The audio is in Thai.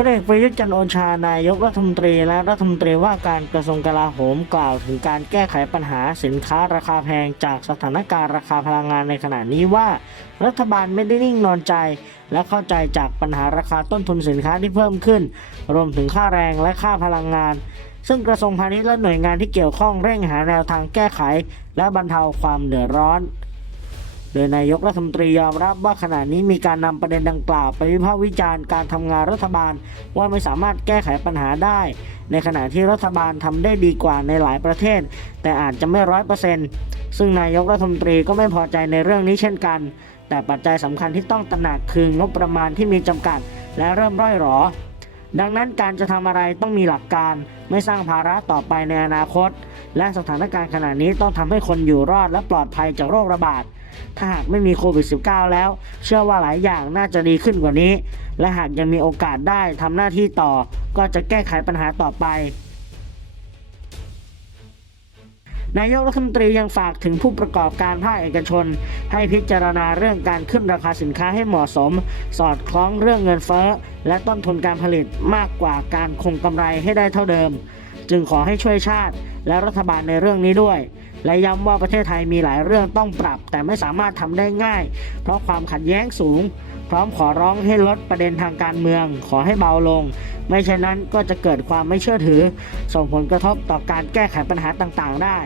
จันทร์โอชานายกรัฐมนตรีและรัฐมนตรีว่าการกระทรวงกลาโหมกล่าวถึงการแก้ไขปัญหาสินค้าราคาแพงจากสถานการณ์ราคาพลังงานในขณะนี้ว่า รัฐบาลไม่ได้นิ่งนอนใจ และเข้าใจจากปัญหาราคาต้นทุนสินค้าที่เพิ่มขึ้น รวมถึงค่าแรงและค่าพลังงาน ซึ่งกระทรวงพาณิชย์และหน่วยงานที่เกี่ยวข้องเร่งหาแนวทางแก้ไข และบรรเทาความเดือดร้อน โดยนายกรัฐมนตรียอมรับว่าขณะนี้มีการนำประเด็นดังกล่าวไปวิพากษ์วิจารณ์การทำงานรัฐบาลว่าไม่สามารถแก้ไขปัญหาได้ ในขณะที่รัฐบาลทำได้ดีกว่าในหลายประเทศ แต่อาจจะไม่ร้อยเปอร์เซ็นต์ซึ่งนายกรัฐมนตรีก็ไม่พอใจในเรื่องนี้เช่นกัน แต่ปัจจัยสำคัญที่ต้องตระหนักคืองบประมาณที่มีจำกัด และเริ่มร่อยหรอ ดังนั้นการจะทำอะไรต้องมีหลักการ ไม่สร้างภาระต่อไปในอนาคต และสถานการณ์ขณะนี้ต้องทำให้คนอยู่รอดและปลอดภัยจากโรคระบาด ถ้าหากไม่มีโควิด -19 แล้ว เชื่อว่าหลายอย่างน่าจะดีขึ้นกว่านี้ และหากยังมีโอกาสได้ทำหน้าที่ต่อ ก็จะแก้ไขปัญหาต่อไปนายกรัฐมนตรียังฝากถึงผู้ประกอบการภาคเอกชน ให้พิจารณาเรื่องการขึ้นราคาสินค้าให้เหมาะสม สอดคล้องเรื่องเงินเฟ้อ และต้นทุนการผลิตมากกว่าการคงกำไรให้ได้เท่าเดิม จึงขอให้ช่วยชาติและรัฐบาลในเรื่องนี้ด้วย และย้ำว่าประเทศไทยมีหลายเรื่องต้องปรับ แต่ไม่สามารถทำได้ง่าย เพราะความขัดแย้งสูง พร้อมขอร้องให้ลดประเด็นทางการเมือง ขอให้เบาลง ไม่เช่นนั้นก็จะเกิดความไม่เชื่อถือ ส่งผลกระทบต่อการแก้ไขปัญหาต่างๆ ได้